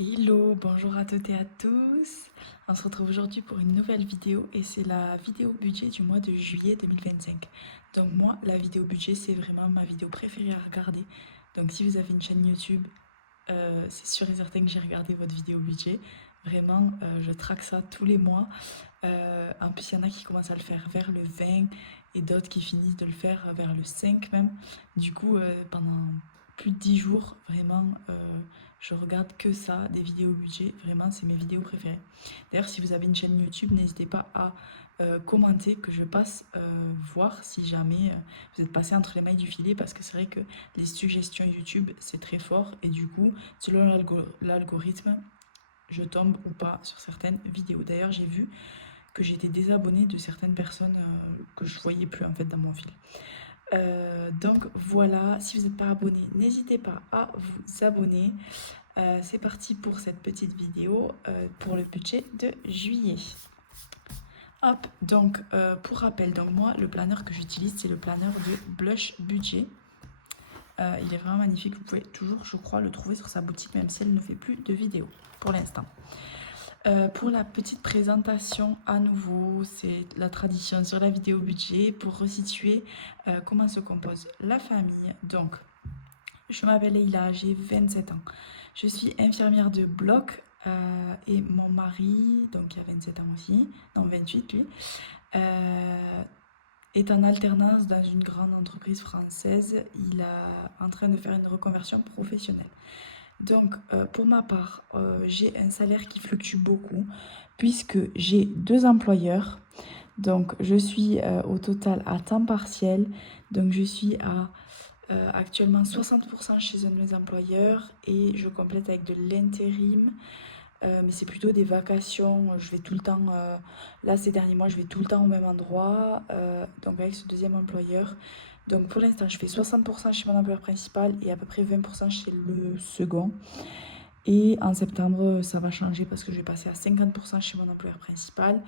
Hello, bonjour à toutes et à tous. On se retrouve aujourd'hui pour une nouvelle vidéo et c'est la vidéo budget du mois de juillet 2025. Donc moi, la vidéo budget, c'est vraiment ma vidéo préférée à regarder. Donc si vous avez une chaîne YouTube, c'est sûr et certain que j'ai regardé votre vidéo budget. Vraiment, je traque ça tous les mois. En plus, il y en a qui commencent à le faire vers le 20 et d'autres qui finissent de le faire vers le 5 même. Du coup, pendant plus de 10 jours, vraiment, je regarde que ça, des vidéos budget. Vraiment, c'est mes vidéos préférées. D'ailleurs, si vous avez une chaîne YouTube, n'hésitez pas à commenter, que je passe voir si jamais vous êtes passé entre les mailles du filet, parce que c'est vrai que les suggestions YouTube, c'est très fort. Et du coup, selon l'algorithme, je tombe ou pas sur certaines vidéos. D'ailleurs, j'ai vu que j'étais désabonnée de certaines personnes que je voyais plus en fait dans mon fil. Donc voilà, si vous n'êtes pas abonné, n'hésitez pas à vous abonner. C'est parti pour cette petite vidéo pour le budget de juillet. Hop, donc pour rappel, donc moi le planeur que j'utilise c'est le planeur de Blush Budget. Il est vraiment magnifique, vous pouvez toujours je crois le trouver sur sa boutique même si elle ne fait plus de vidéos pour l'instant. Pour la petite présentation, à nouveau, c'est la tradition sur la vidéo budget pour resituer comment se compose la famille. Donc, je m'appelle Leïla, j'ai 27 ans. Je suis infirmière de bloc et mon mari, donc il a 27 ans aussi, non 28 lui, est en alternance dans une grande entreprise française. Il est en train de faire une reconversion professionnelle. Donc, pour ma part, j'ai un salaire qui fluctue beaucoup puisque j'ai deux employeurs. Donc, je suis au total à temps partiel. Donc, je suis à actuellement 60% chez un de mes employeurs et je complète avec de l'intérim. Mais c'est plutôt des vacations. Je vais tout le temps, là ces derniers mois, je vais tout le temps au même endroit. Donc, avec ce deuxième employeur. Donc, pour l'instant, je fais 60% chez mon employeur principal et à peu près 20% chez le second. Et en septembre, ça va changer parce que je vais passer à 50% chez mon employeur principal.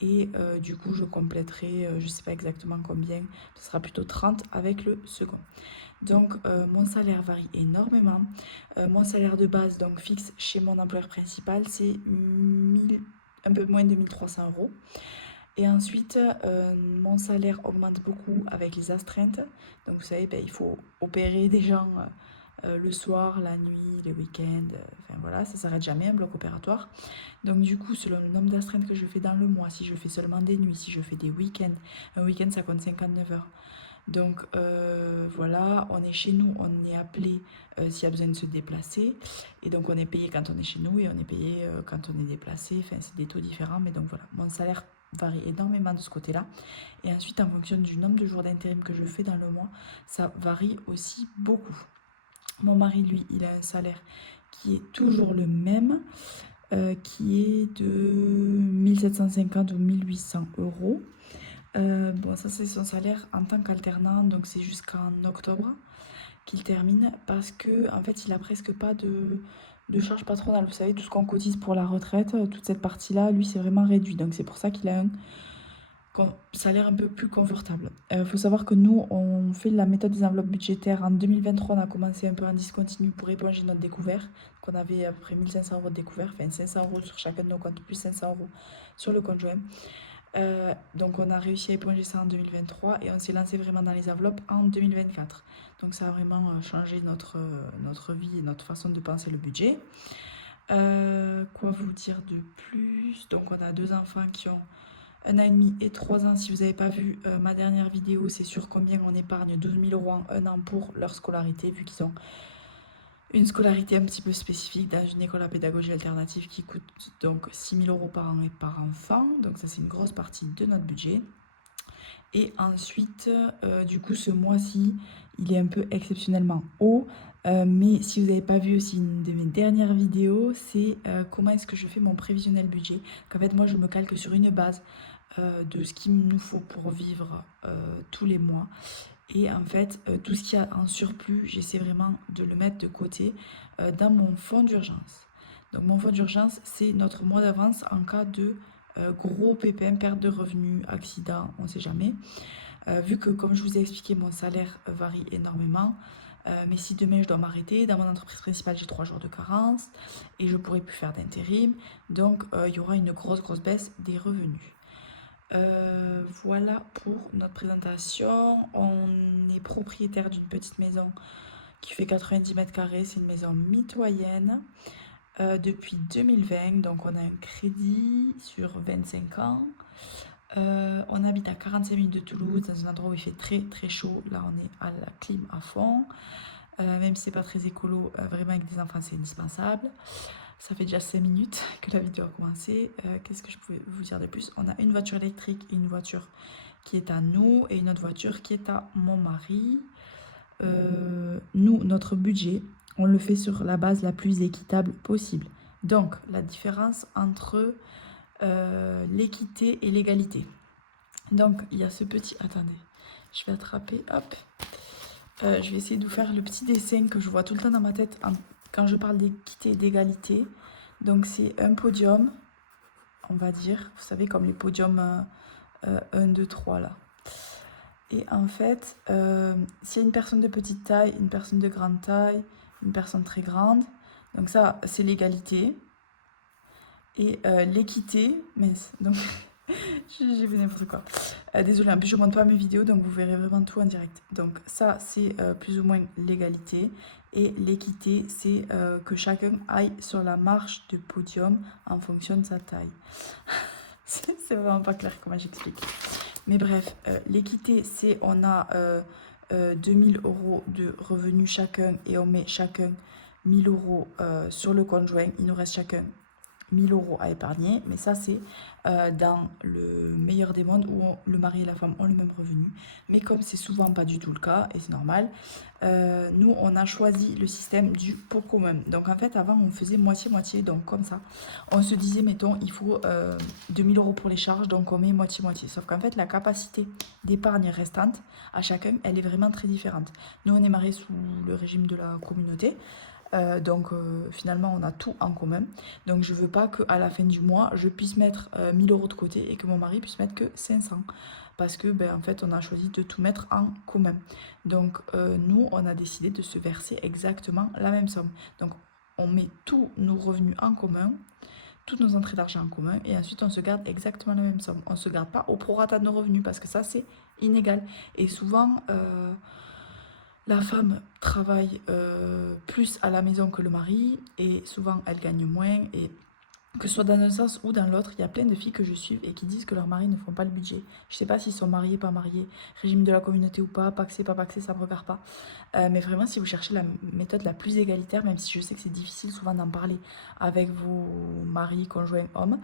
Et du coup, je compléterai, je ne sais pas exactement combien, ce sera plutôt 30 avec le second. Donc, mon salaire varie énormément. Mon salaire de base, donc fixe chez mon employeur principal, c'est un peu moins de 1 300 euros. Et ensuite, mon salaire augmente beaucoup avec les astreintes. Donc, vous savez, ben, il faut opérer des gens le soir, la nuit, les week-ends. Enfin voilà, ça s'arrête jamais un bloc opératoire. Donc, du coup, selon le nombre d'astreintes que je fais dans le mois, si je fais seulement des nuits, si je fais des week-ends, un week-end ça compte 59 heures. Donc voilà, on est chez nous, on est appelé s'il y a besoin de se déplacer. Et donc on est payé quand on est chez nous et on est payé quand on est déplacé. Enfin, c'est des taux différents, mais donc voilà, mon salaire varie énormément de ce côté-là. Et ensuite, en fonction du nombre de jours d'intérim que je fais dans le mois, ça varie aussi beaucoup. Mon mari, lui, il a un salaire qui est toujours le même, qui est de 1750 ou 1800 euros. Bon, ça c'est son salaire en tant qu'alternant, donc c'est jusqu'en octobre qu'il termine parce que en fait il a presque pas de charges patronales. Vous savez, tout ce qu'on cotise pour la retraite, toute cette partie-là, lui c'est vraiment réduit. Donc c'est pour ça qu'il a un salaire un peu plus confortable. Il faut savoir que nous, on fait la méthode des enveloppes budgétaires. En 2023, on a commencé un peu en discontinu pour éponger notre découvert. Donc on avait à peu près 1500 euros de découvert, enfin 500 euros sur chacun de nos comptes, plus 500 euros sur le compte joint. Donc on a réussi à éponger ça en 2023 et on s'est lancé vraiment dans les enveloppes en 2024. Donc ça a vraiment changé notre vie et notre façon de penser le budget. Quoi vous dire de plus? Donc on a deux enfants qui ont 1 an et demi et 3 ans. Si vous n'avez pas vu ma dernière vidéo, c'est sur combien on épargne 12 000 euros en 1 an pour leur scolarité, vu qu'ils ont une scolarité un petit peu spécifique dans une école à pédagogie alternative qui coûte donc 6 000 euros par an et par enfant. Donc ça c'est une grosse partie de notre budget. Et ensuite, du coup, ce mois-ci, il est un peu exceptionnellement haut. Mais si vous n'avez pas vu aussi une de mes dernières vidéos, c'est comment est-ce que je fais mon prévisionnel budget. Qu'en fait, moi, je me calque sur une base de ce qu'il nous faut pour vivre tous les mois. Et en fait, tout ce qu'il y a en surplus, j'essaie vraiment de le mettre de côté dans mon fonds d'urgence. Donc mon fonds d'urgence, c'est notre mois d'avance en cas de gros pépin, perte de revenus, accident, on ne sait jamais. Vu que, comme je vous ai expliqué, mon salaire varie énormément, Mais si demain je dois m'arrêter, dans mon entreprise principale, j'ai 3 jours de carence et je pourrai plus faire d'intérim. Donc, il y aura une grosse baisse des revenus. Voilà pour notre présentation. On est propriétaire d'une petite maison qui fait 90 mètres carrés. C'est une maison mitoyenne depuis 2020. Donc, on a un crédit sur 25 ans. On habite à 45 minutes de Toulouse, dans un endroit où il fait très chaud. Là, on est à la clim à fond. Même si c'est pas très écolo, vraiment avec des enfants, c'est indispensable. Ça fait déjà 5 minutes que la vidéo a commencé. Qu'est-ce que je pouvais vous dire de plus? On a une voiture électrique et une voiture qui est à nous et une autre voiture qui est à mon mari. Nous, notre budget, on le fait sur la base la plus équitable possible. Donc, la différence entre l'équité et l'égalité. Donc, il y a ce petit... Attendez, je vais attraper, hop. Je vais essayer de vous faire le petit dessin que je vois tout le temps dans ma tête quand je parle d'équité et d'égalité. Donc, c'est un podium, on va dire. Vous savez, comme les podiums 1, 2, 3, là. Et en fait, s'il y a une personne de petite taille, une personne de grande taille, une personne très grande, donc ça, c'est l'égalité. Et l'équité, mince, donc j'ai fait n'importe quoi. Désolée, en plus je ne monte pas mes vidéos, donc vous verrez vraiment tout en direct. Donc ça, c'est plus ou moins l'égalité. Et l'équité, c'est que chacun aille sur la marche du podium en fonction de sa taille. C'est vraiment pas clair comment j'explique. Mais bref, l'équité, c'est on a 2000 € de revenus chacun et on met chacun 1000 € sur le conjoint. Il nous reste chacun 1000 € à épargner, mais ça c'est dans le meilleur des mondes où le mari et la femme ont le même revenu. Mais comme c'est souvent pas du tout le cas, et c'est normal, nous on a choisi le système du pot commun. Donc en fait avant on faisait moitié-moitié, donc comme ça. On se disait mettons il faut 2000 € pour les charges, donc on met moitié-moitié. Sauf qu'en fait la capacité d'épargne restante à chacun, elle est vraiment très différente. Nous on est mariés sous le régime de la communauté. Donc finalement on a tout en commun, donc je veux pas qu'à la fin du mois je puisse mettre 1000 € de côté et que mon mari puisse mettre que 500, parce que en fait on a choisi de tout mettre en commun. Donc nous on a décidé de se verser exactement la même somme, donc on met tous nos revenus en commun, toutes nos entrées d'argent en commun, et ensuite on se garde exactement la même somme. On se garde pas au prorata de nos revenus parce que ça c'est inégal, et souvent la femme travaille plus à la maison que le mari, et souvent elle gagne moins, et que ce soit dans un sens ou dans l'autre, il y a plein de filles que je suis et qui disent que leurs maris ne font pas le budget. Je sais pas s'ils sont mariés, pas mariés, régime de la communauté ou pas, paxé, pas paxé, ça me regarde pas. Mais vraiment, si vous cherchez la méthode la plus égalitaire, même si je sais que c'est difficile souvent d'en parler avec vos maris, conjoints, hommes,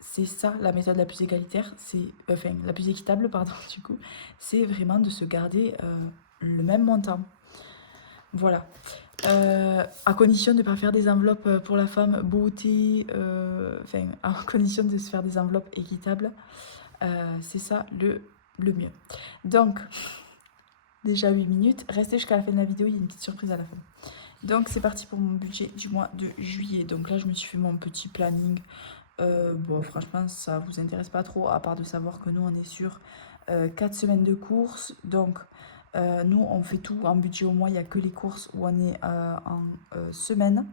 c'est ça la méthode la plus égalitaire, enfin la plus équitable, pardon, du coup, c'est vraiment de se garder le même montant. Voilà. À condition de ne pas faire des enveloppes pour la femme beauté, enfin, à condition de se faire des enveloppes équitables. C'est ça le mieux. Donc, déjà 8 minutes. Restez jusqu'à la fin de la vidéo, il y a une petite surprise à la fin. Donc, c'est parti pour mon budget du mois de juillet. Donc là, je me suis fait mon petit planning. Bon, franchement, ça vous intéresse pas trop, à part de savoir que nous, on est sur 4 semaines de courses. Donc, nous, on fait tout en budget au mois. Il n'y a que les courses où on est en semaine.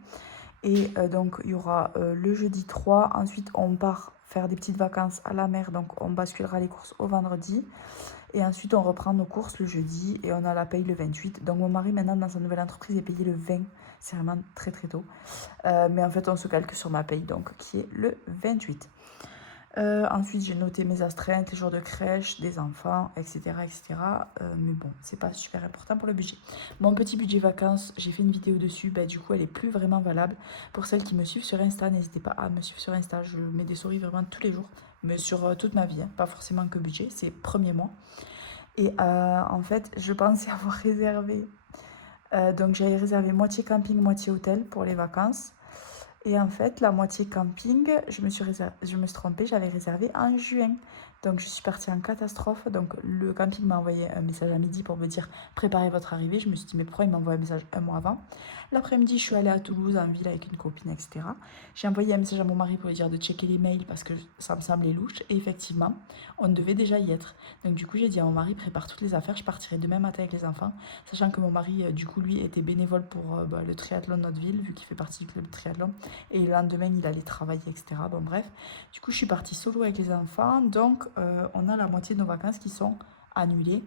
Et donc, il y aura le jeudi 3. Ensuite, on part faire des petites vacances à la mer. Donc, on basculera les courses au vendredi. Et ensuite, on reprend nos courses le jeudi et on a la paye le 28. Donc, mon mari, maintenant, dans sa nouvelle entreprise, est payé le 20. C'est vraiment très, très tôt. Mais en fait, on se calque sur ma paye, donc, qui est le 28. Ensuite, j'ai noté mes astreintes, les jours de crèche, des enfants, etc. etc. Mais bon, c'est pas super important pour le budget. Mon petit budget vacances, j'ai fait une vidéo dessus. Du coup, elle est plus vraiment valable. Pour celles qui me suivent sur Insta, n'hésitez pas à me suivre sur Insta. Je mets des stories vraiment tous les jours. Mais sur toute ma vie, hein. Pas forcément que budget, c'est premier mois. Et en fait, je pensais avoir réservé. Donc, j'avais réservé moitié camping, moitié hôtel pour les vacances. Et en fait, la moitié camping, je me suis trompée, j'avais réservé en juin. Donc je suis partie en catastrophe. Donc le camping m'a envoyé un message à midi pour me dire préparez votre arrivée. Je me suis dit mais pourquoi il m'envoie un message un mois avant? L'après-midi je suis allée à Toulouse en ville avec une copine, etc. J'ai envoyé un message à mon mari pour lui dire de checker les mails parce que ça me semblait louche. Et effectivement, on devait déjà y être. Donc du coup j'ai dit à mon mari prépare toutes les affaires, je partirai demain matin avec les enfants. Sachant que mon mari du coup lui était bénévole pour le triathlon de notre ville vu qu'il fait partie du club de triathlon. Et le lendemain il allait travailler, etc. Bon bref. Du coup, je suis partie solo avec les enfants. Donc, on a la moitié de nos vacances qui sont annulées.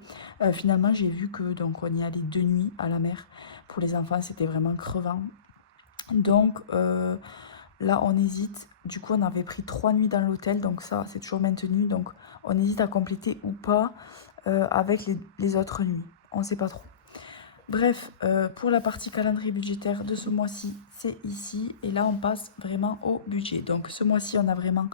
Finalement, j'ai vu que donc on y allait 2 nuits à la mer. Pour les enfants, c'était vraiment crevant. Donc, là, on hésite. Du coup, on avait pris 3 nuits dans l'hôtel. Donc, ça, c'est toujours maintenu. Donc, on hésite à compléter ou pas avec les autres nuits. On ne sait pas trop. Bref, pour la partie calendrier budgétaire de ce mois-ci, c'est ici. Et là, on passe vraiment au budget. Donc, ce mois-ci, on a vraiment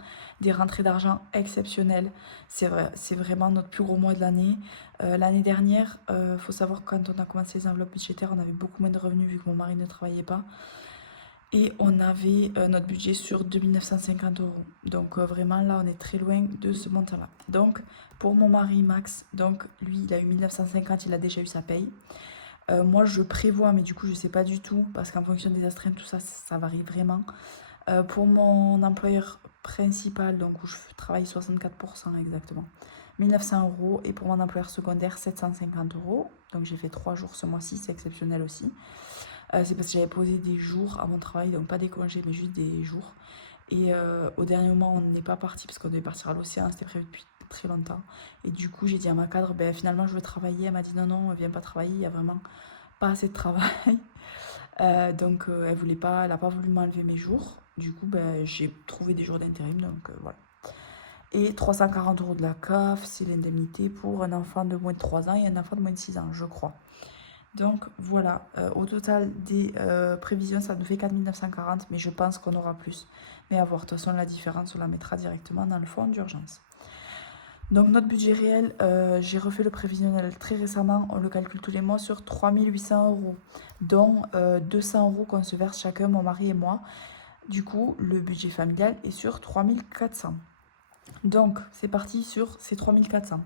des rentrées d'argent exceptionnelles. C'est vrai, c'est vraiment notre plus gros mois de l'année. L'année dernière, il faut savoir que quand on a commencé les enveloppes budgétaires, on avait beaucoup moins de revenus vu que mon mari ne travaillait pas. Et on avait notre budget sur 2 950 €. Donc, vraiment, là, on est très loin de ce montant-là. Donc, pour mon mari, Max, donc lui, il a eu 1950, il a déjà eu sa paye. Moi, je prévois, mais du coup, je sais pas du tout, parce qu'en fonction des astreintes, tout ça, ça varie vraiment. Pour mon employeur principal, donc où je travaille 64% exactement, 1900 €. Et pour mon employeur secondaire, 750 €. Donc j'ai fait 3 jours ce mois-ci, c'est exceptionnel aussi. C'est parce que j'avais posé des jours à mon travail, donc pas des congés, mais juste des jours. Et au dernier moment, on n'est pas parti parce qu'on devait partir à l'océan, c'était prévu depuis très longtemps. Et du coup, j'ai dit à ma cadre, ben, finalement, je veux travailler. Elle m'a dit non, non, viens pas travailler, il y a vraiment pas assez de travail. Donc, elle voulait pas, elle a pas voulu m'enlever mes jours. Du coup, ben, j'ai trouvé des jours d'intérim, donc voilà. Et 340 € de la CAF, c'est l'indemnité pour un enfant de moins de 3 ans et un enfant de moins de 6 ans, je crois. Donc voilà, au total des prévisions, ça nous fait 4 940, mais je pense qu'on aura plus. Mais à voir, de toute façon, la différence, on la mettra directement dans le fonds d'urgence. Donc notre budget réel, j'ai refait le prévisionnel très récemment, on le calcule tous les mois sur 3 800 €, dont 200 € qu'on se verse chacun, mon mari et moi. Du coup, le budget familial est sur 3 400. Donc c'est parti sur ces 3 400.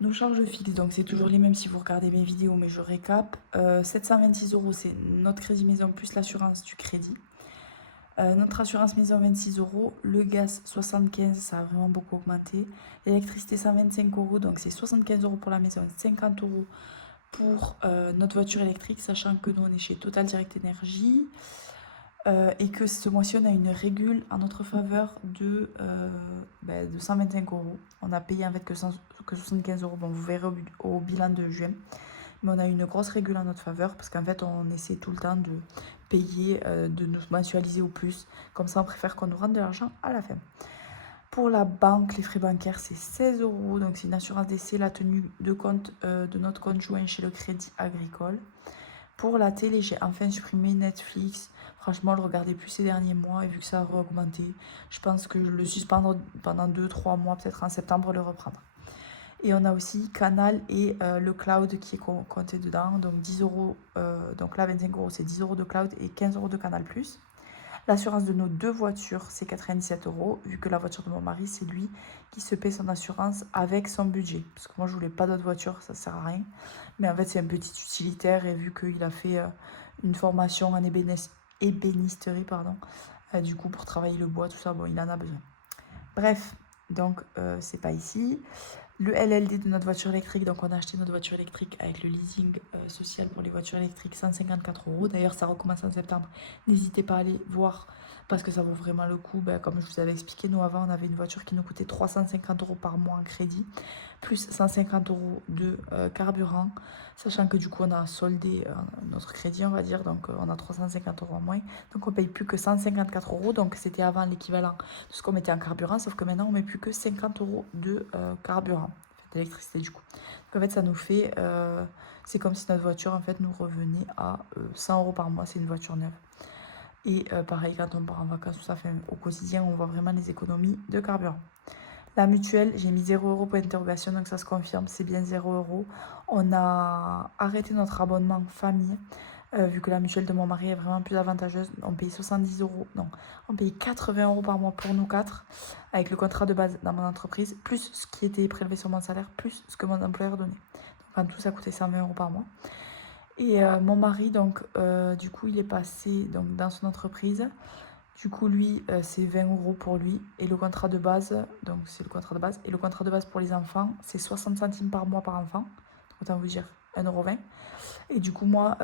Nos charges fixes, donc c'est toujours les mêmes si vous regardez mes vidéos, mais je récap. 726 €, c'est notre crédit maison plus l'assurance du crédit. Notre assurance maison 26 €, le gaz 75, ça a vraiment beaucoup augmenté. L'électricité 125 €, donc c'est 75 € pour la maison, 50 € pour notre voiture électrique, sachant que nous on est chez Total Direct Energy. Et que ce mois-ci on a une régule en notre faveur de 125 €. On a payé en fait que 75 €, bon vous verrez au bilan de juin. Mais on a une grosse régule en notre faveur parce qu'en fait on essaie tout le temps de payer, de nous mensualiser au plus. Comme ça on préfère qu'on nous rende de l'argent à la fin. Pour la banque, les frais bancaires c'est 16 €, donc c'est une assurance décès, la tenue de compte de notre conjoint chez le Crédit Agricole. Pour la télé, j'ai enfin supprimé Netflix. Franchement, je ne le regardais plus ces derniers mois et vu que ça a augmenté, je pense que je le suspendre pendant 2-3 mois, peut-être en septembre le reprendre. Et on a aussi Canal et le cloud qui est compté dedans, donc 10 €, donc là 25 € c'est 10 € de cloud et 15 € de Canal+. L'assurance de nos 2 voitures c'est 97 €, vu que la voiture de mon mari c'est lui qui se paie son assurance avec son budget. Parce que moi je voulais pas d'autre voiture, ça sert à rien. Mais en fait c'est un petit utilitaire et vu qu'il a fait une formation en ébénisterie, du coup pour travailler le bois, tout ça, bon il en a besoin. Bref, donc c'est pas ici. Le LLD de notre voiture électrique, donc on a acheté notre voiture électrique avec le leasing social pour les voitures électriques, 154 €. D'ailleurs, ça recommence en septembre. N'hésitez pas à aller voir parce que ça vaut vraiment le coup. Comme je vous avais expliqué, nous avant, on avait une voiture qui nous coûtait 350 € par mois en crédit, plus 150 € de carburant, sachant que du coup, on a soldé notre crédit, on va dire, donc on a 350 € en moins. Donc on paye plus que 154 €, donc c'était avant l'équivalent de ce qu'on mettait en carburant, sauf que maintenant on met plus que 50 € de carburant, d'électricité du coup. Donc en fait ça nous fait, c'est comme si notre voiture en fait nous revenait à 100 € par mois, c'est une voiture neuve. Et pareil quand on part en vacances, tout ça, fait au quotidien on voit vraiment les économies de carburant. La mutuelle, j'ai mis 0 € pour interrogation, donc ça se confirme, c'est bien 0 €. On a arrêté notre abonnement famille. vu que la mutuelle de mon mari est vraiment plus avantageuse. On paye 70 euros, non, on paye 80 euros par mois pour nous quatre, avec le contrat de base dans mon entreprise, plus ce qui était prélevé sur mon salaire, plus ce que mon employeur donnait. Enfin, tout ça coûtait 120 euros par mois. Et mon mari, donc, du coup, il est passé donc, dans son entreprise. Du coup, lui, c'est 20 euros pour lui. Et le contrat de base, donc c'est le contrat de base. Et le contrat de base pour les enfants, c'est 60 centimes par mois par enfant. Autant vous dire 1,20 €. Et du coup, moi,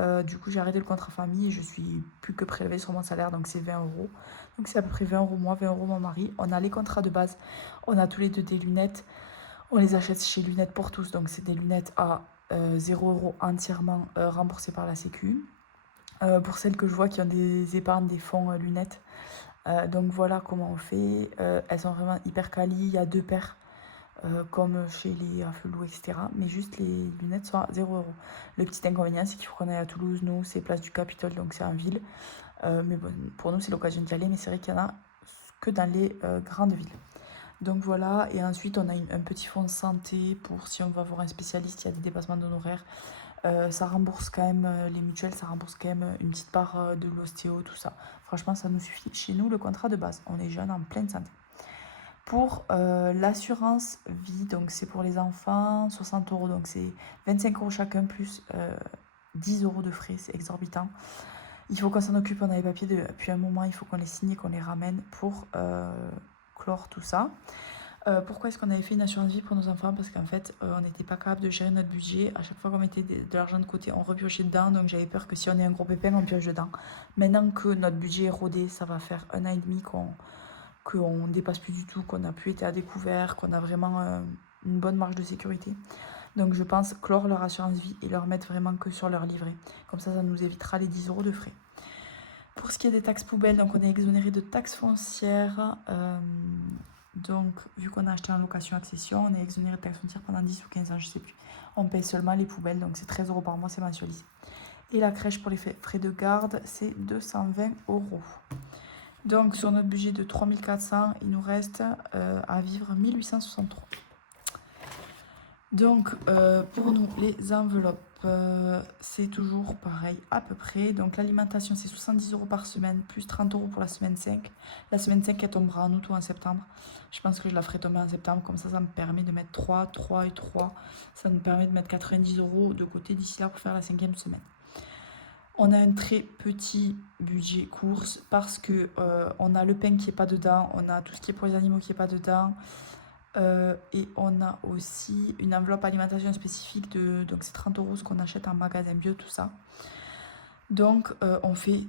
j'ai arrêté le contrat famille et je suis plus que prélevée sur mon salaire, donc c'est 20 euros. Donc c'est à peu près 20 euros moi, 20 euros mon mari. On a les contrats de base. On a tous les deux des lunettes. On les achète chez Lunettes pour tous. Donc c'est des lunettes à 0 euros entièrement remboursées par la Sécu. Pour celles que je vois qui ont des épargnes, des fonds lunettes. Donc voilà comment on fait. Elles sont vraiment hyper quali. Il y a 2 paires. Comme chez les Affelou, etc. Mais juste les lunettes sont à 0 euros. Le petit inconvénient, c'est qu'il faut qu'on aille à Toulouse. Nous, c'est place du Capitole, donc c'est en ville. Mais bon, pour nous, c'est l'occasion d'y aller. Mais c'est vrai qu'il y en a que dans les grandes villes. Donc voilà, et ensuite on a un petit fonds de santé pour si on va voir un spécialiste, il y a des dépassements d'honoraires. Ça rembourse quand même, les mutuelles, ça rembourse quand même une petite part de l'ostéo, tout ça. Franchement, ça nous suffit. Chez nous, le contrat de base, on est jeune, en pleine santé. Pour l'assurance vie, donc c'est pour les enfants, 60 euros, donc c'est 25 euros chacun plus 10 euros de frais, c'est exorbitant. Il faut qu'on s'en occupe, on a les papiers depuis un moment, il faut qu'on les signe et qu'on les ramène pour clore tout ça. Pourquoi est-ce qu'on avait fait une assurance vie pour nos enfants? Parce qu'en fait, on n'était pas capable de gérer notre budget. À chaque fois qu'on mettait de l'argent de côté, on repiochait dedans. Donc j'avais peur que si on est un gros pépin, on pioche dedans. Maintenant que notre budget est rodé, ça va faire 1 an et demi qu'on ne dépasse plus du tout, qu'on n'a plus été à découvert, qu'on a vraiment une bonne marge de sécurité. Donc je pense clore leur assurance vie et leur mettre vraiment que sur leur livret. Comme ça nous évitera les 10 euros de frais. Pour ce qui est des taxes poubelles, donc on est exonéré de taxes foncières. Donc, vu qu'on a acheté en location accession, on est exonéré de taxes foncières pendant 10 ou 15 ans, je sais plus. On paye seulement les poubelles, donc c'est 13 euros par mois, c'est mensualisé. Et la crèche pour les frais de garde, c'est 220 euros. Donc, sur notre budget de 3400, il nous reste à vivre 1863. Donc, pour nous, les enveloppes, c'est toujours pareil à peu près. Donc, l'alimentation, c'est 70 euros par semaine, plus 30 euros pour la semaine 5. La semaine 5, elle tombera en août ou en septembre. Je pense que je la ferai tomber en septembre. Comme ça me permet de mettre 3 et 3. Ça me permet de mettre 90 euros de côté d'ici là pour faire la 5e semaine. On a un très petit budget courses parce que on a le pain qui n'est pas dedans, on a tout ce qui est pour les animaux qui n'est pas dedans. Et on a aussi une enveloppe alimentation spécifique donc c'est 30 euros ce qu'on achète en magasin bio, tout ça. Donc on fait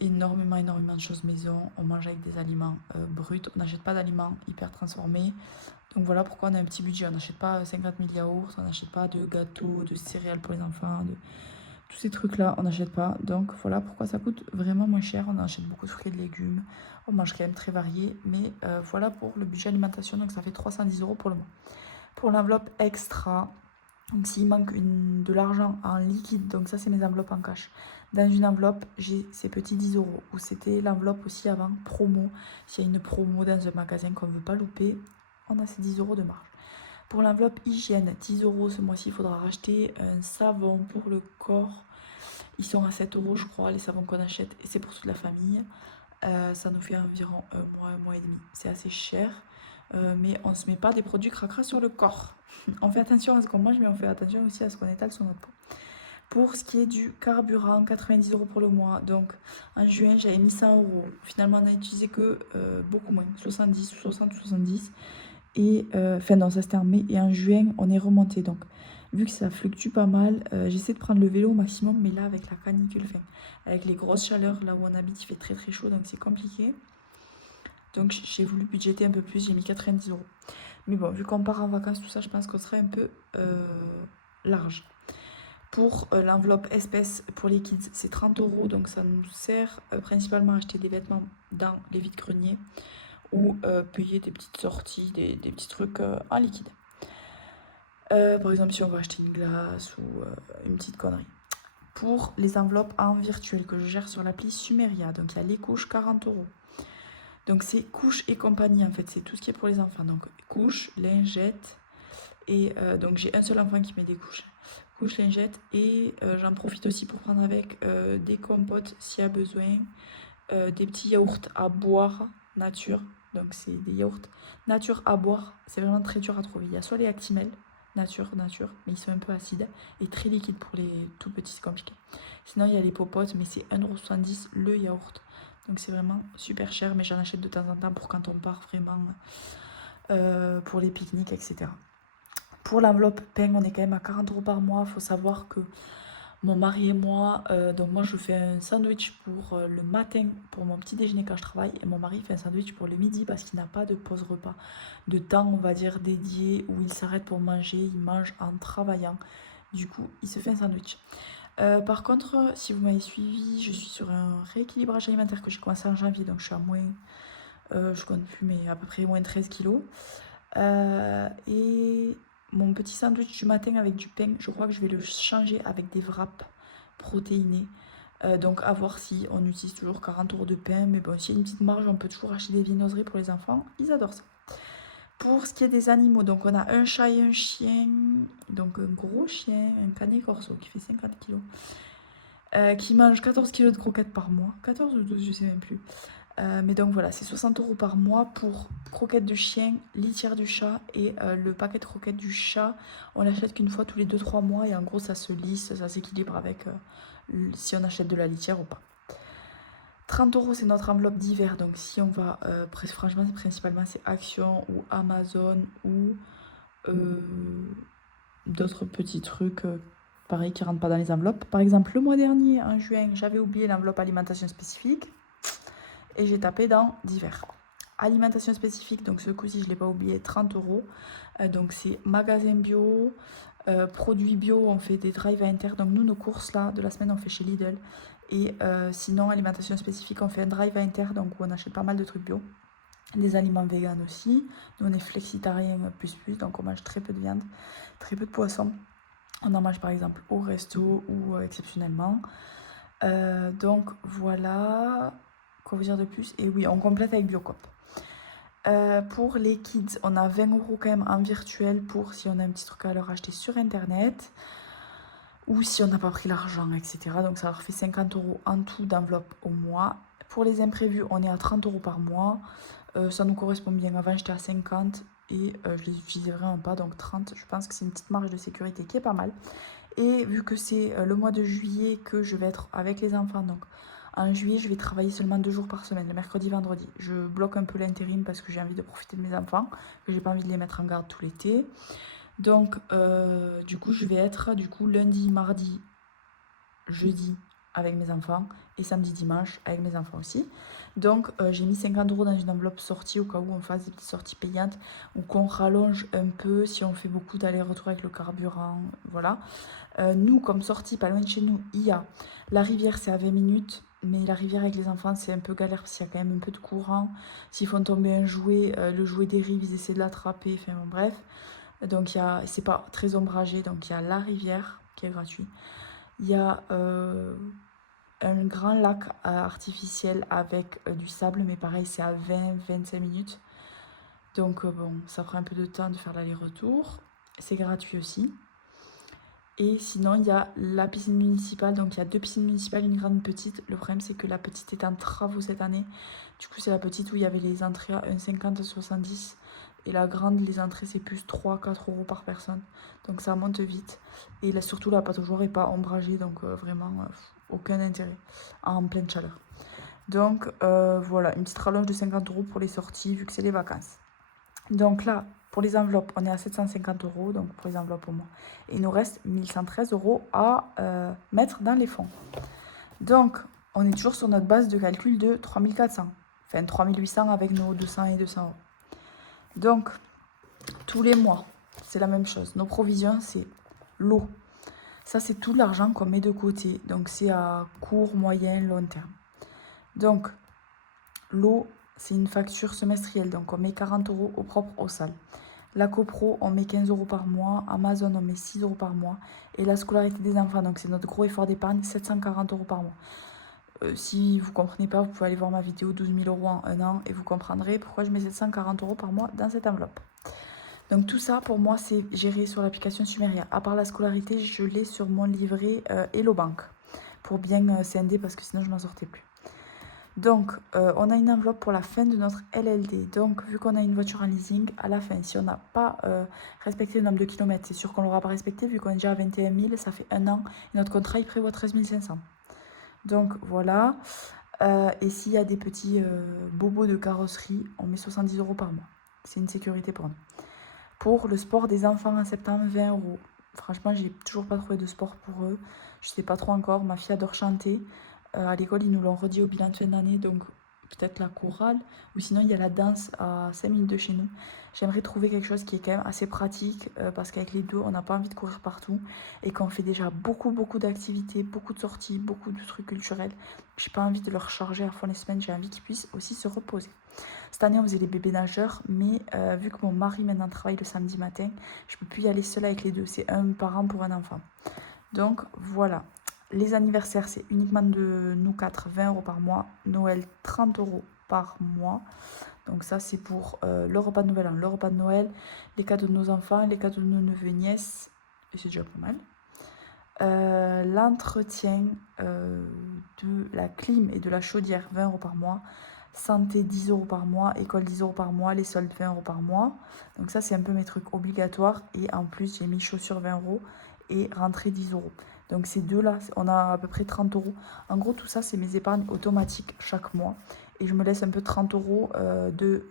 énormément de choses maison. On mange avec des aliments bruts, on n'achète pas d'aliments hyper transformés. Donc voilà pourquoi on a un petit budget. On n'achète pas 50 000 yaourts, on n'achète pas de gâteaux, de céréales pour les enfants, tous ces trucs là on n'achète pas. Donc voilà pourquoi ça coûte vraiment moins cher. On achète beaucoup de fruits et de légumes, on mange quand même très varié. Mais voilà pour le budget alimentation, donc ça fait 310 euros pour le mois. Pour l'enveloppe extra, donc s'il manque de l'argent en liquide, donc ça c'est mes enveloppes en cash. Dans une enveloppe, j'ai ces petits 10 euros, où c'était l'enveloppe aussi avant promo. S'il y a une promo dans un magasin qu'on ne veut pas louper, on a ces 10 euros de marge. Pour l'enveloppe hygiène, 10 euros ce mois-ci, il faudra racheter un savon pour le corps. Ils sont à 7 euros, je crois, les savons qu'on achète, et c'est pour toute la famille. Ça nous fait environ un mois et demi. C'est assez cher, mais on ne se met pas des produits cracra sur le corps. On fait attention à ce qu'on mange, mais on fait attention aussi à ce qu'on étale sur notre peau. Pour ce qui est du carburant, 90 euros pour le mois. Donc en juin, j'avais mis 100 euros. Finalement, on n'a utilisé que beaucoup moins, 70, 60, 70. Et enfin non, ça c'était en mai, et en juin on est remonté. Donc vu que ça fluctue pas mal, j'essaie de prendre le vélo au maximum, mais là avec la canicule, enfin, avec les grosses chaleurs, là où on habite il fait très très chaud, donc c'est compliqué. Donc j'ai voulu budgéter un peu plus, j'ai mis 90 euros. Mais bon, vu qu'on part en vacances, tout ça, je pense qu'on serait un peu large. Pour l'enveloppe espèce pour les kids, c'est 30 euros, donc ça nous sert principalement à acheter des vêtements dans les vides-greniers ou payer des petites sorties, des petits trucs en liquide. Par exemple, si on va acheter une glace ou une petite connerie. Pour les enveloppes en virtuel que je gère sur l'appli Sumeria, donc il y a les couches, 40 euros. Donc c'est couches et compagnie en fait, c'est tout ce qui est pour les enfants. Donc couches, lingettes, et donc j'ai un seul enfant qui met des couches. couche lingette. Et j'en profite aussi pour prendre avec des compotes s'il y a besoin, des petits yaourts à boire nature. Donc c'est des yaourts nature à boire. C'est vraiment très dur à trouver. Il y a soit les Actimel, nature, mais ils sont un peu acides et très liquides pour les tout petits, c'est compliqué. Sinon il y a les popotes, mais c'est 1,70 € le yaourt. Donc c'est vraiment super cher, mais j'en achète de temps en temps pour quand on part vraiment pour les pique-niques, etc. Pour l'enveloppe pain, on est quand même à 40 € par mois. Il faut savoir que mon mari et moi, donc moi je fais un sandwich pour le matin, pour mon petit déjeuner quand je travaille, et mon mari fait un sandwich pour le midi parce qu'il n'a pas de pause repas, de temps on va dire dédié où il s'arrête pour manger, il mange en travaillant. Du coup, il se fait un sandwich. Par contre, si vous m'avez suivi, je suis sur un rééquilibrage alimentaire que j'ai commencé en janvier, donc je suis à moins, je compte plus, mais à peu près moins 13 kilos. Et mon petit sandwich du matin avec du pain, je crois que je vais le changer avec des wraps protéinés. Donc à voir si on utilise toujours 40 € de pain. Mais bon, s'il y a une petite marge, on peut toujours acheter des viennoiseries pour les enfants. Ils adorent ça. Pour ce qui est des animaux, donc on a un chat et un chien. Donc un gros chien, un canet corso qui fait 50 kilos. Qui mange 14 kilos de croquettes par mois. 14 ou 12, je sais même plus. Mais donc voilà, c'est 60 € par mois pour croquettes de chien, litière du chat et le paquet de croquettes du chat, on l'achète qu'une fois tous les 2-3 mois et en gros ça se lisse, ça s'équilibre avec si on achète de la litière ou pas. 30 € c'est notre enveloppe d'hiver, donc si on va, franchement principalement c'est Action ou Amazon ou d'autres petits trucs pareil qui rentrent pas dans les enveloppes. Par exemple le mois dernier, en juin, j'avais oublié l'enveloppe alimentation spécifique. Et j'ai tapé dans divers. Alimentation spécifique, donc ce coup-ci je ne l'ai pas oublié, 30 €. Donc c'est magasin bio, produits bio, on fait des drive inter. Donc nous, nos courses là de la semaine, on fait chez Lidl. Et sinon, alimentation spécifique, on fait un drive inter, donc où on achète pas mal de trucs bio. Des aliments véganes aussi. Nous, on est flexitarien plus, donc on mange très peu de viande, très peu de poisson. On en mange par exemple au resto ou exceptionnellement. Donc voilà. Quoi vous dire de plus? Et oui, on complète avec Biocoop. Pour les kids, on a 20 € quand même en virtuel pour si on a un petit truc à leur acheter sur internet ou si on n'a pas pris l'argent, etc. Donc ça leur fait 50 € en tout d'enveloppe au mois. Pour les imprévus, on est à 30 € par mois. Ça nous correspond bien. Avant, j'étais à 50 et je les utilisais vraiment pas. Donc 30, je pense que c'est une petite marge de sécurité qui est pas mal. Et vu que c'est le mois de juillet que je vais être avec les enfants, donc en juillet, je vais travailler seulement 2 jours par semaine, le mercredi, vendredi. Je bloque un peu l'intérim parce que j'ai envie de profiter de mes enfants, que j'ai pas envie de les mettre en garde tout l'été. Donc, du coup, je vais être lundi, mardi, jeudi avec mes enfants et samedi, dimanche avec mes enfants aussi. Donc, j'ai mis 50 € dans une enveloppe sortie au cas où on fasse des petites sorties payantes ou qu'on rallonge un peu si on fait beaucoup d'allers-retours avec le carburant. Voilà. Nous, comme sortie, pas loin de chez nous, il y a la rivière, c'est à 20 minutes. Mais la rivière avec les enfants, c'est un peu galère parce qu'il y a quand même un peu de courant. S'ils font tomber un jouet, le jouet dérive, ils essaient de l'attraper. Enfin bon, bref. Donc, c'est pas très ombragé. Donc, il y a la rivière qui est gratuit. Il y a un grand lac artificiel avec du sable. Mais pareil, c'est à 20-25 minutes. Donc, bon, ça prend un peu de temps de faire l'aller-retour. C'est gratuit aussi. Et sinon, il y a la piscine municipale. Donc, il y a 2 piscines municipales, une grande, une petite. Le problème, c'est que la petite est en travaux cette année. Du coup, c'est la petite où il y avait les entrées à 1,50 70. Et la grande, les entrées, c'est plus 3-4 € par personne. Donc, ça monte vite. Et là, surtout, la pâte aux joueurs n'est pas ombragée. Donc, vraiment, aucun intérêt en pleine chaleur. Donc, voilà, une petite rallonge de 50 € pour les sorties, vu que c'est les vacances. Donc là, pour les enveloppes, on est à 750 €, donc pour les enveloppes au mois. Et il nous reste 1113 € à mettre dans les fonds. Donc, on est toujours sur notre base de calcul de 3400. Enfin, 3800 avec nos 200 et 200 €. Donc, tous les mois, c'est la même chose. Nos provisions, c'est l'eau. Ça, c'est tout l'argent qu'on met de côté. Donc, c'est à court, moyen, long terme. Donc, l'eau, c'est une facture semestrielle, donc on met 40 € au propre au sale. La copro, on met 15 € par mois. Amazon, on met 6 € par mois. Et la scolarité des enfants, donc c'est notre gros effort d'épargne, 740 € par mois. Si vous ne comprenez pas, vous pouvez aller voir ma vidéo 12 000 € en un an et vous comprendrez pourquoi je mets 740 € par mois dans cette enveloppe. Donc tout ça, pour moi, c'est géré sur l'application Sumeria. À part la scolarité, je l'ai sur mon livret Hello Bank pour bien scinder parce que sinon je m'en sortais plus. Donc, on a une enveloppe pour la fin de notre LLD. Donc, vu qu'on a une voiture en leasing, à la fin, si on n'a pas respecté le nombre de kilomètres, c'est sûr qu'on ne l'aura pas respecté, vu qu'on est déjà à 21 000, ça fait un an, et notre contrat, il prévoit 13 500. Donc, voilà. Et s'il y a des petits bobos de carrosserie, on met 70 € par mois. C'est une sécurité pour nous. Pour le sport des enfants en septembre, 20 €. Franchement, j'ai toujours pas trouvé de sport pour eux. Je sais pas trop encore. Ma fille adore chanter. À l'école, ils nous l'ont redit au bilan de fin d'année, donc peut-être la chorale. Ou sinon, il y a la danse à 5 minutes de chez nous. J'aimerais trouver quelque chose qui est quand même assez pratique parce qu'avec les deux, on n'a pas envie de courir partout et qu'on fait déjà beaucoup d'activités, beaucoup de sorties, beaucoup de trucs culturels. J'ai pas envie de leur charger à fond les semaines, j'ai envie qu'ils puissent aussi se reposer. Cette année, on faisait les bébés nageurs, mais vu que mon mari maintenant travaille le samedi matin, je peux plus y aller seule avec les deux. C'est un parent pour un enfant. Donc voilà. Les anniversaires, c'est uniquement de nous quatre, 20 € par mois. Noël, 30 € par mois. Donc ça, c'est pour le repas de Nouvel An, le repas de Noël, les cadeaux de nos enfants, les cadeaux de nos neveux et nièces. Et c'est déjà pas mal. L'entretien de la clim et de la chaudière, 20 € par mois. Santé, 10 € par mois. École, 10 € par mois. Les soldes, 20 € par mois. Donc ça, c'est un peu mes trucs obligatoires. Et en plus, j'ai mis chaussures, 20 € et rentrée, 10 €. Donc ces deux-là, on a à peu près 30 €. En gros, tout ça, c'est mes épargnes automatiques chaque mois. Et je me laisse un peu 30 € de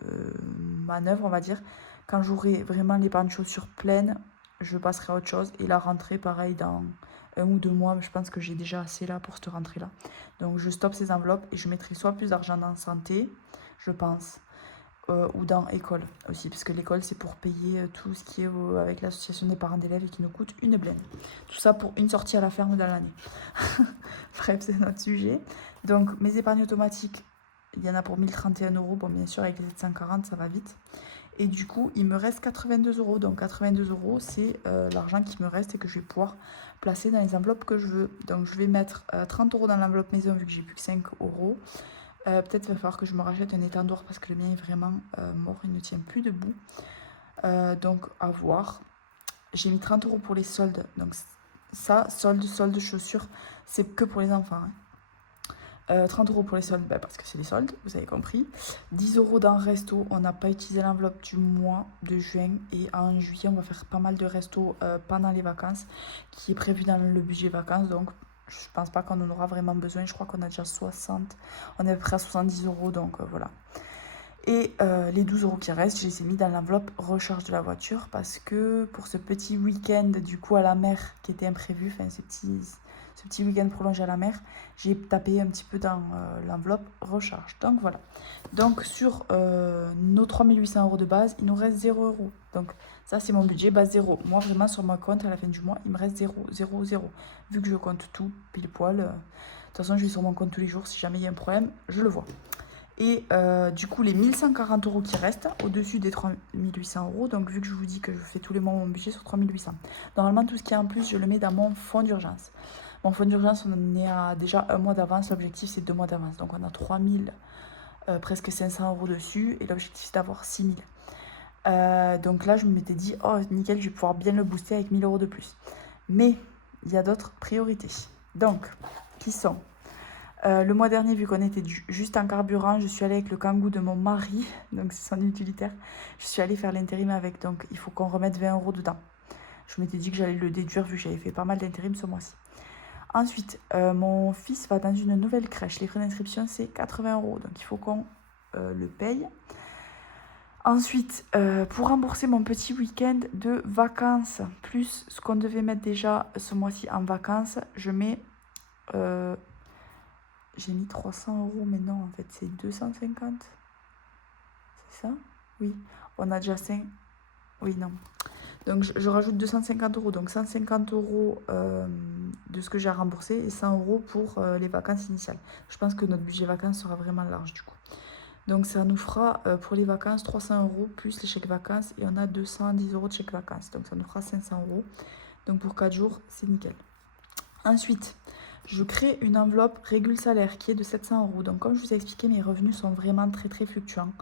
manœuvre, on va dire. Quand j'aurai vraiment l'épargne chaussures pleine, je passerai à autre chose. Et la rentrée, pareil, dans 1 ou 2 mois, je pense que j'ai déjà assez là pour cette rentrée-là. Donc je stoppe ces enveloppes et je mettrai soit plus d'argent dans santé, je pense, ou dans école aussi, parce que l'école, c'est pour payer tout ce qui est avec l'association des parents d'élèves et qui nous coûte une blinde. Tout ça pour une sortie à la ferme dans l'année. Bref, c'est notre sujet. Donc, mes épargnes automatiques, il y en a pour 1031 €. Bon, bien sûr, avec les 740, ça va vite. Et du coup, il me reste 82 €. Donc, 82 €, c'est l'argent qui me reste et que je vais pouvoir placer dans les enveloppes que je veux. Donc, je vais mettre 30 € dans l'enveloppe maison vu que j'ai plus que 5 €. Peut-être qu'il va falloir que je me rachète un étendoir parce que le mien est vraiment mort, il ne tient plus debout. Donc à voir. J'ai mis 30 € pour les soldes. Donc ça, solde chaussures, c'est que pour les enfants. 30 € pour les soldes, parce que c'est les soldes, vous avez compris. 10 € dans resto, on n'a pas utilisé l'enveloppe du mois de juin. Et en juillet, on va faire pas mal de restos pendant les vacances, qui est prévu dans le budget vacances. Donc je pense pas qu'on en aura vraiment besoin. Je crois qu'on a déjà 60. On est à peu près à 70 €. Donc voilà. Et les 12 € qui restent, je les ai mis dans l'enveloppe recharge de la voiture. Parce que pour ce petit week-end du coup à la mer qui était imprévu, enfin ce petit week-end prolongé à la mer, j'ai tapé un petit peu dans l'enveloppe recharge. Donc voilà. Donc sur nos 3800 € de base, il nous reste 0 €. Donc ça, c'est mon budget base 0. Moi, vraiment, sur mon compte, à la fin du mois, il me reste 0, 0, 0. Vu que je compte tout pile poil. De toute façon, je vais sur mon compte tous les jours. Si jamais il y a un problème, je le vois. Et du coup, les 1140 € qui restent, au-dessus des 3800 €. Donc, vu que je vous dis que je fais tous les mois mon budget sur 3800. Normalement, tout ce qui est en plus, je le mets dans mon fonds d'urgence. Mon fonds d'urgence, on est à déjà 1 mois d'avance. L'objectif, c'est 2 mois d'avance. Donc, on a 3000, presque 500 € dessus. Et l'objectif, c'est d'avoir 6000. Donc là, je m'étais dit, oh nickel, je vais pouvoir bien le booster avec 1000 € de plus. Mais il y a d'autres priorités. Donc, qui sont le mois dernier, vu qu'on était juste en carburant, je suis allée avec le Kangoo de mon mari, donc c'est son utilitaire. Je suis allée faire l'intérim avec, donc il faut qu'on remette 20 € dedans. Je m'étais dit que j'allais le déduire vu que j'avais fait pas mal d'intérim ce mois-ci. Ensuite, mon fils va dans une nouvelle crèche. Les frais d'inscription, c'est 80 €, donc il faut qu'on le paye. Ensuite, pour rembourser mon petit week-end de vacances, plus ce qu'on devait mettre déjà ce mois-ci en vacances, je mets... j'ai mis 300 €, mais non, en fait, c'est 250. C'est ça? Oui. On a déjà 5... Oui, non. Donc, je rajoute 250 €. Donc, 150 € de ce que j'ai à rembourser et 100 € pour les vacances initiales. Je pense que notre budget vacances sera vraiment large, du coup. Donc, ça nous fera pour les vacances 300 € plus les chèques vacances. Et on a 210 € de chèques vacances. Donc, ça nous fera 500 €. Donc, pour 4 jours, c'est nickel. Ensuite, je crée une enveloppe régule salaire qui est de 700 €. Donc, comme je vous ai expliqué, mes revenus sont vraiment très fluctuants.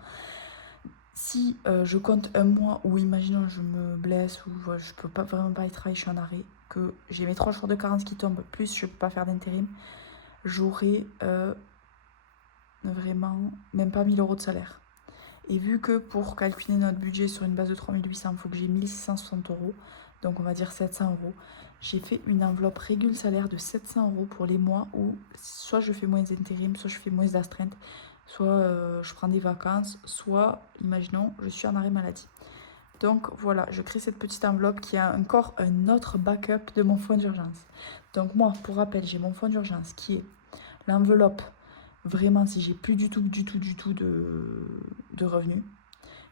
Si je compte un mois où, imaginons, je me blesse ou voilà, je peux pas vraiment pas y travailler, je suis en arrêt, que j'ai mes 3 jours de carence qui tombent, plus je peux pas faire d'intérim, j'aurai vraiment même pas 1000 € de salaire. Et vu que pour calculer notre budget sur une base de 3800, il faut que j'ai 1660 €, donc on va dire 700 €, j'ai fait une enveloppe régule salaire de 700 € pour les mois où soit je fais moins d'intérim, soit je fais moins d'astreinte, soit je prends des vacances, soit, imaginons, je suis en arrêt maladie. Donc voilà, je crée cette petite enveloppe qui a encore un autre backup de mon fonds d'urgence. Donc moi, pour rappel, j'ai mon fonds d'urgence qui est l'enveloppe, vraiment si j'ai plus du tout de revenus.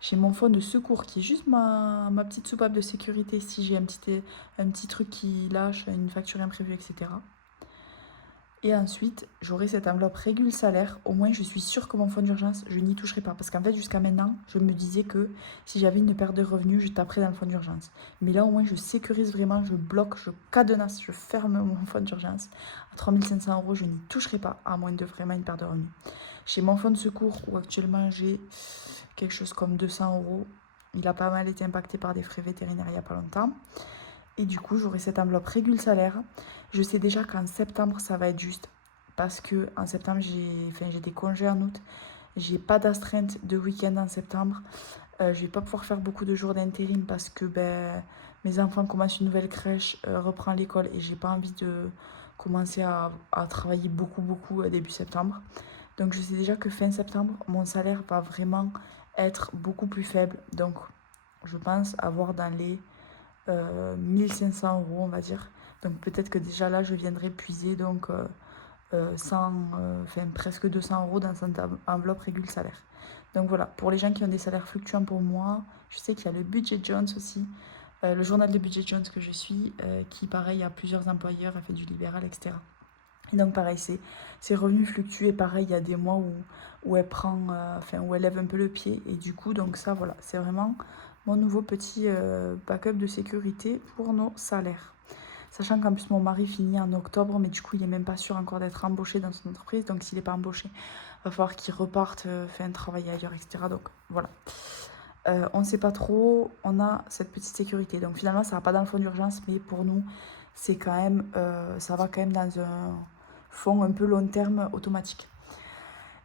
J'ai mon fonds de secours qui est juste ma petite soupape de sécurité si j'ai un petit truc qui lâche, une facture imprévue, etc. Et ensuite, j'aurai cette enveloppe régule salaire. Au moins, je suis sûre que mon fonds d'urgence, je n'y toucherai pas. Parce qu'en fait, jusqu'à maintenant, je me disais que si j'avais une perte de revenus, je taperais dans le fonds d'urgence. Mais là, au moins, je sécurise vraiment, je bloque, je cadenasse, je ferme mon fonds d'urgence. À 3500 €, je n'y toucherai pas, à moins de vraiment une perte de revenus. J'ai mon fonds de secours où actuellement, j'ai quelque chose comme 200 €. Il a pas mal été impacté par des frais vétérinaires il n'y a pas longtemps. Et du coup, j'aurai cette enveloppe régule salaire. Je sais déjà qu'en septembre, ça va être juste. Parce que en septembre, j'ai des congés en août. J'ai pas d'astreinte de week-end en septembre. Je vais pas pouvoir faire beaucoup de jours d'intérim parce que mes enfants commencent une nouvelle crèche, reprend l'école et j'ai pas envie de commencer à travailler beaucoup début septembre. Donc je sais déjà que fin septembre, mon salaire va vraiment être beaucoup plus faible. Donc je pense avoir dans les 1500 €, on va dire. Donc peut-être que déjà là, je viendrai puiser donc presque 200 € dans cette enveloppe régule salaire. Donc voilà, pour les gens qui ont des salaires fluctuants pour moi, je sais qu'il y a le Budget Jones aussi, le journal de Budget Jones que je suis, qui pareil a plusieurs employeurs, elle fait du libéral, etc. Et donc pareil, ses revenus fluctuent et pareil, il y a des mois où elle prend, où elle lève un peu le pied. Et du coup, donc ça, voilà, c'est vraiment mon nouveau petit backup de sécurité pour nos salaires. Sachant qu'en plus, mon mari finit en octobre, mais du coup, il n'est même pas sûr encore d'être embauché dans son entreprise. Donc s'il n'est pas embauché, il va falloir qu'il reparte, travailler ailleurs, etc. Donc voilà. On ne sait pas trop, on a cette petite sécurité. Donc finalement, ça va pas dans le fonds d'urgence, mais pour nous, c'est quand même, ça va quand même dans un fonds un peu long terme automatique.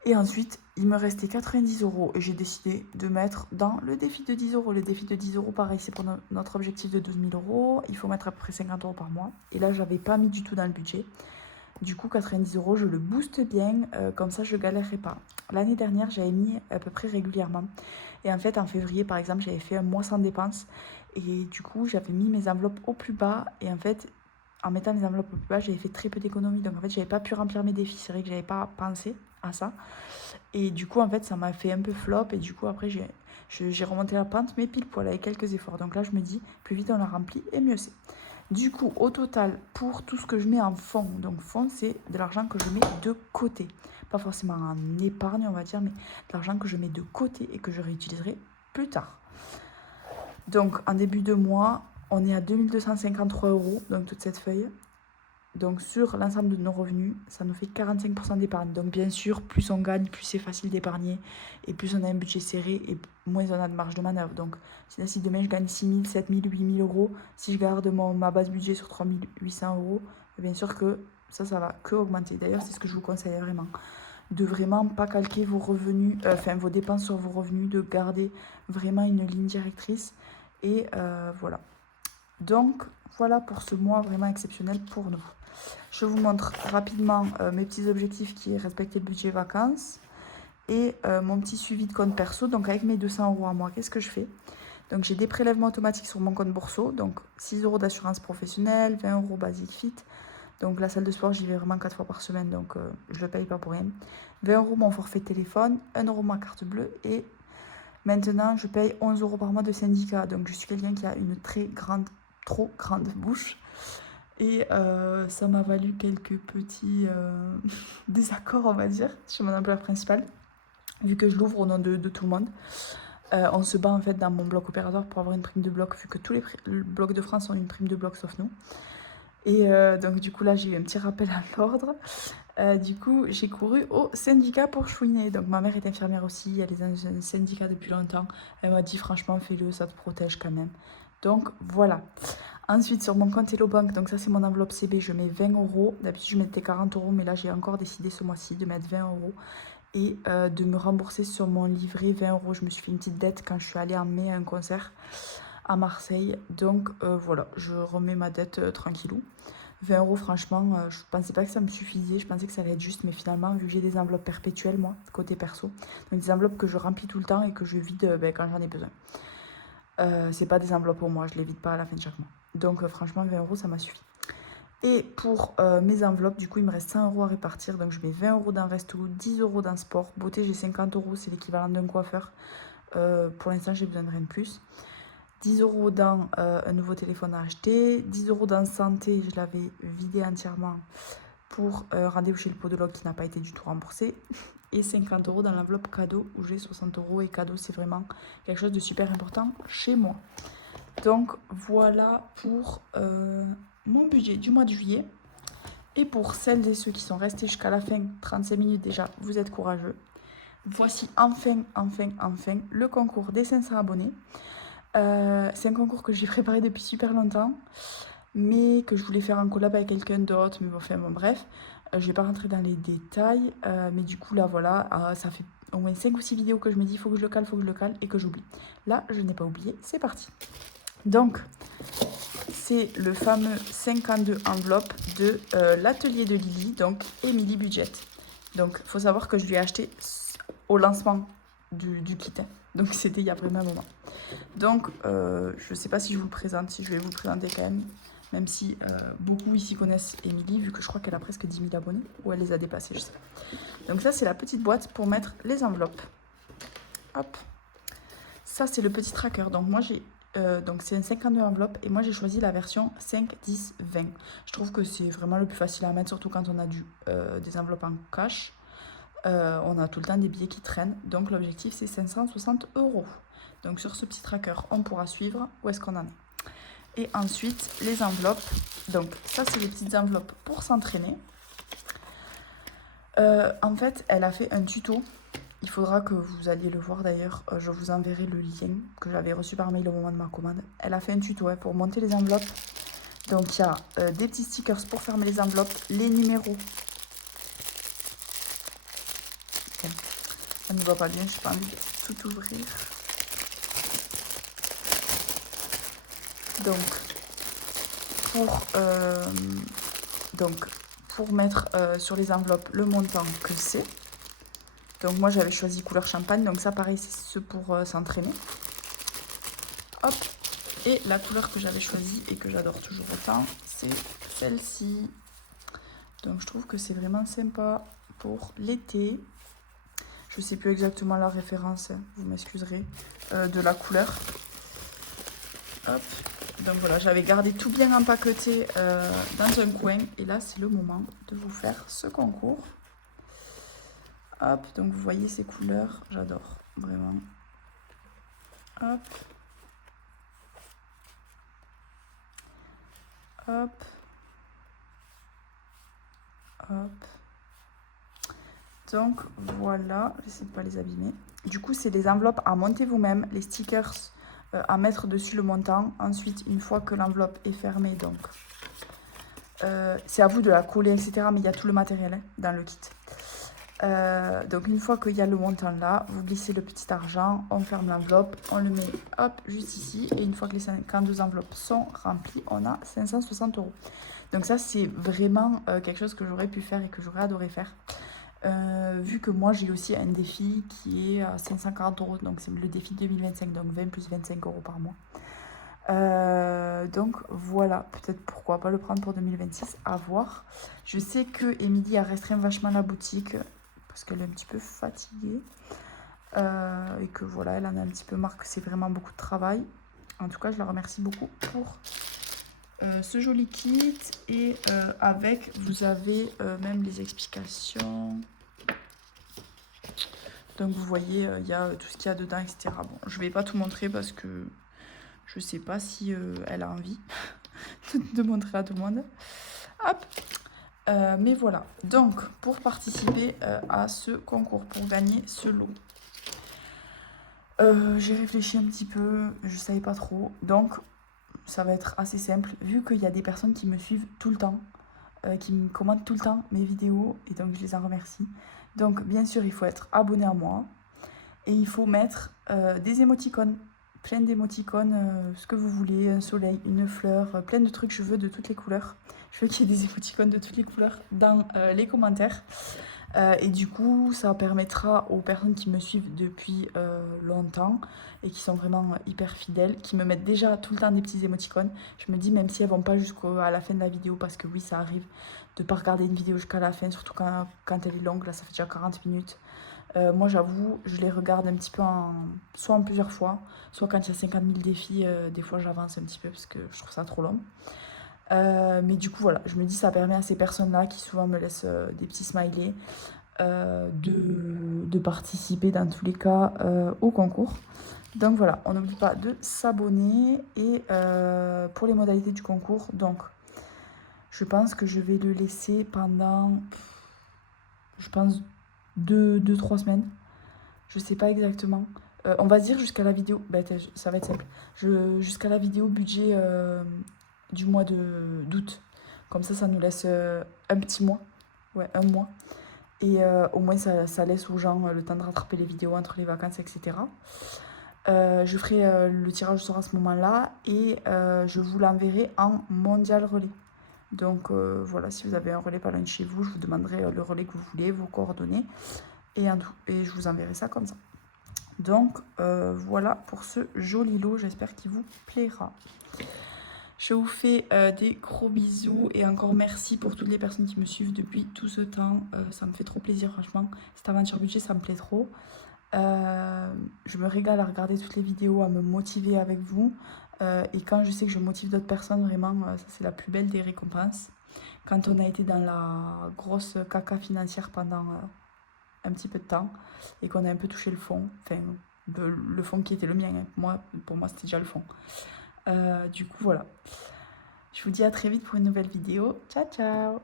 Et ensuite, il me restait 90 € et j'ai décidé de mettre dans le défi de 10 €. Le défi de 10 €, pareil, c'est pour notre objectif de 12 000 €. Il faut mettre à peu près 50 € par mois. Et là, je n'avais pas mis du tout dans le budget. Du coup, 90 €, je le booste bien, comme ça, je ne galérerai pas. L'année dernière, j'avais mis à peu près régulièrement. Et en fait, en février, par exemple, j'avais fait un mois sans dépenses. Et du coup, j'avais mis mes enveloppes au plus bas. Et en fait, en mettant mes enveloppes au plus bas, j'avais fait très peu d'économies. Donc en fait, j'avais pas pu remplir mes défis. C'est vrai que j'avais pas pensé à ça. Et du coup, en fait, ça m'a fait un peu flop. Et du coup, après, j'ai remonté la pente, mais pile poil, avec quelques efforts. Donc là, je me dis, plus vite on la remplit, et mieux c'est. Du coup, au total, pour tout ce que je mets en fonds, donc fonds, c'est de l'argent que je mets de côté. Pas forcément en épargne, on va dire, mais de l'argent que je mets de côté et que je réutiliserai plus tard. Donc, en début de mois, on est à 2253 €, donc toute cette feuille. Donc sur l'ensemble de nos revenus, ça nous fait 45% d'épargne. Donc bien sûr, plus on gagne, plus c'est facile d'épargner. Et plus on a un budget serré et moins on a de marge de manœuvre. Donc si demain je gagne 6 000, 7 000, 8 000 €, si je garde ma base budget sur 3 800 €, bien sûr que ça va que augmenter. D'ailleurs, c'est ce que je vous conseille vraiment. De vraiment pas calquer vos revenus, vos dépenses sur vos revenus, de garder vraiment une ligne directrice. Et voilà. Donc voilà pour ce mois vraiment exceptionnel pour nous. Je vous montre rapidement mes petits objectifs qui est respecter le budget vacances et mon petit suivi de compte perso. Donc avec mes 200 € à moi, qu'est-ce que je fais? Donc j'ai des prélèvements automatiques sur mon compte bourseau. Donc 6 € d'assurance professionnelle, 20 € Basic Fit. Donc la salle de sport, j'y vais vraiment 4 fois par semaine, donc je ne le paye pas pour rien. 20 € mon forfait téléphone, 1 € ma carte bleue et maintenant je paye 11 € par mois de syndicat. Donc je suis quelqu'un qui a une trop grande bouche. Et ça m'a valu quelques petits désaccords, on va dire, sur mon employeur principal, vu que je l'ouvre au nom de tout le monde. On se bat en fait dans mon bloc opératoire pour avoir une prime de bloc, vu que tous les blocs de France ont une prime de bloc sauf nous. Et donc du coup là j'ai eu un petit rappel à l'ordre. Du coup, j'ai couru au syndicat pour chouiner. Donc ma mère est infirmière aussi, elle est dans un syndicat depuis longtemps. Elle m'a dit franchement fais-le, ça te protège quand même. Donc voilà. Ensuite sur mon compte Hello Bank, donc ça c'est mon enveloppe CB, je mets 20 euros. D'habitude je mettais 40 euros, mais là j'ai encore décidé ce mois-ci de mettre 20 euros et de me rembourser sur mon livret 20 euros. Je me suis fait une petite dette quand je suis allée en mai à un concert à Marseille. Donc voilà, je remets ma dette tranquillou. 20 euros, franchement, je pensais pas que ça me suffisait. Je pensais que ça allait être juste, mais finalement, vu que j'ai des enveloppes perpétuelles, moi, côté perso, donc des enveloppes que je remplis tout le temps et que je vide quand j'en ai besoin. C'est pas des enveloppes pour moi, je les vide pas à la fin de chaque mois. Donc franchement, 20 euros, ça m'a suffi. Et pour mes enveloppes, du coup, il me reste 100 euros à répartir. Donc je mets 20 euros dans Resto, 10 euros dans Sport. Beauté, j'ai 50 euros, c'est l'équivalent d'un coiffeur. Pour l'instant, j'ai besoin de rien de plus. 10 euros dans un nouveau téléphone à acheter. 10 euros dans santé, je l'avais vidé entièrement pour rendez-vous chez le podologue qui n'a pas été du tout remboursé. Et 50 euros dans l'enveloppe cadeau où j'ai 60 euros. Et cadeau, c'est vraiment quelque chose de super important chez moi. Donc voilà pour mon budget du mois de juillet. Et pour celles et ceux qui sont restés jusqu'à la fin, 35 minutes déjà, vous êtes courageux. Voici enfin le concours des 500 abonnés. C'est un concours que j'ai préparé depuis super longtemps, mais que je voulais faire en collab avec quelqu'un d'autre. Mais bon, bref, je vais pas rentrer dans les détails. Mais du coup, là, voilà, ça fait au moins 5 ou 6 vidéos que je me dis, il faut que je le cale, et que j'oublie. Là, je n'ai pas oublié, c'est parti. Donc, c'est le fameux 52 enveloppe de l'atelier de Lily, donc Emily Budget. Donc, il faut savoir que je lui ai acheté au lancement du kit. Donc, c'était il y a vraiment un moment. Donc, je ne sais pas si je vous le présente, si je vais vous le présenter quand même si beaucoup ici connaissent Emily, vu que je crois qu'elle a presque 10 000 abonnés, ou elle les a dépassés, je sais pas. Donc ça, c'est la petite boîte pour mettre les enveloppes. Hop. Ça, c'est le petit tracker. Donc moi, donc c'est un 52 enveloppes, et moi, j'ai choisi la version 5, 10, 20. Je trouve que c'est vraiment le plus facile à mettre, surtout quand on a des enveloppes en cash. On a tout le temps des billets qui traînent, donc l'objectif, c'est 560 euros. Donc sur ce petit tracker, on pourra suivre où est-ce qu'on en est. Et ensuite, les enveloppes. Donc ça, c'est les petites enveloppes pour s'entraîner. En fait, elle a fait un tuto. Il faudra que vous alliez le voir d'ailleurs. Je vous enverrai le lien que j'avais reçu par mail au moment de ma commande. Elle a fait un tuto pour monter les enveloppes. Donc il y a des petits stickers pour fermer les enveloppes, les numéros. Okay. Ça ne voit pas bien, je n'ai pas envie de tout ouvrir. Donc, pour mettre sur les enveloppes le montant que c'est. Donc moi j'avais choisi couleur champagne, donc ça pareil c'est ce pour s'entraîner. Hop. Et la couleur que j'avais choisie et que j'adore toujours autant, c'est celle-ci. Donc je trouve que c'est vraiment sympa pour l'été. Je sais plus exactement la référence, vous m'excuserez, de la couleur. Hop. Donc voilà, j'avais gardé tout bien empaqueté dans un coin. Et là, c'est le moment de vous faire ce concours. Hop, donc vous voyez ces couleurs, j'adore, vraiment. Hop. Hop. Hop. Donc voilà, j'essaie de ne pas les abîmer. Du coup, c'est des enveloppes à monter vous-même, les stickers à mettre dessus le montant. Ensuite, une fois que l'enveloppe est fermée, donc c'est à vous de la coller, etc. Mais il y a tout le matériel dans le kit. Donc une fois qu'il y a le montant là, vous glissez le petit argent, on ferme l'enveloppe, on le met hop juste ici. Et une fois que les 52 enveloppes sont remplies, on a 560 euros. Donc ça, c'est vraiment quelque chose que j'aurais pu faire et que j'aurais adoré faire. Vu que moi j'ai aussi un défi qui est à 540 euros, donc c'est le défi 2025, donc 20 plus 25 euros par mois. Donc voilà, peut-être pourquoi pas le prendre pour 2026, à voir. Je sais que Emily a restreint vachement la boutique parce qu'elle est un petit peu fatiguée et que voilà, elle en a un petit peu marre, que c'est vraiment beaucoup de travail. En tout cas, je la remercie beaucoup pour ce joli kit. Et avec, vous avez même les explications. Donc vous voyez, il y a tout ce qu'il y a dedans, etc. Bon, je vais pas tout montrer parce que je sais pas si elle a envie de montrer à tout le monde. Hop. Mais voilà, donc pour participer à ce concours, pour gagner ce lot, j'ai réfléchi un petit peu, je savais pas trop, donc ça va être assez simple, vu qu'il y a des personnes qui me suivent tout le temps, qui me commentent tout le temps mes vidéos, et donc je les en remercie. Donc bien sûr, il faut être abonné à moi, et il faut mettre des émoticônes, plein d'émoticônes, ce que vous voulez, un soleil, une fleur, plein de trucs, je veux de toutes les couleurs. Je veux qu'il y ait des émoticônes de toutes les couleurs dans les commentaires. Et du coup, ça permettra aux personnes qui me suivent depuis longtemps et qui sont vraiment hyper fidèles, qui me mettent déjà tout le temps des petits émoticônes. Je me dis, même si elles vont pas jusqu'à la fin de la vidéo, parce que oui, ça arrive de pas regarder une vidéo jusqu'à la fin, surtout quand elle est longue, là ça fait déjà 40 minutes. Moi, j'avoue, je les regarde un petit peu soit en plusieurs fois, soit quand il y a 50 000 défis, des fois j'avance un petit peu parce que je trouve ça trop long. Mais du coup, voilà, je me dis ça permet à ces personnes-là qui souvent me laissent des petits smileys de participer dans tous les cas au concours. Donc voilà, on n'oublie pas de s'abonner. Et pour les modalités du concours, donc je pense que je vais le laisser pendant, je pense, 2-3 semaines. Je sais pas exactement. On va dire jusqu'à la vidéo. Bah, ça va être simple. Jusqu'à la vidéo budget du mois d'août. Comme ça nous laisse un petit mois. Ouais, un mois. Et au moins, ça laisse aux gens le temps de rattraper les vidéos entre les vacances, etc. Je ferai le tirage au sort à ce moment-là. Et je vous l'enverrai en mondial relais. Donc voilà, si vous avez un relais pas loin de chez vous, je vous demanderai le relais que vous voulez, vos coordonnées. Et je vous enverrai ça comme ça. Donc voilà pour ce joli lot, j'espère qu'il vous plaira. Je vous fais des gros bisous et encore merci pour toutes les personnes qui me suivent depuis tout ce temps. Ça me fait trop plaisir, franchement. Cette aventure budget, ça me plaît trop. Je me régale à regarder toutes les vidéos, à me motiver avec vous. Et quand je sais que je motive d'autres personnes, vraiment, ça c'est la plus belle des récompenses. Quand on a été dans la grosse caca financière pendant un petit peu de temps et qu'on a un peu touché le fond, enfin le fond qui était le mien, hein. Pour moi c'était déjà le fond. Du coup voilà, je vous dis à très vite pour une nouvelle vidéo. Ciao ciao.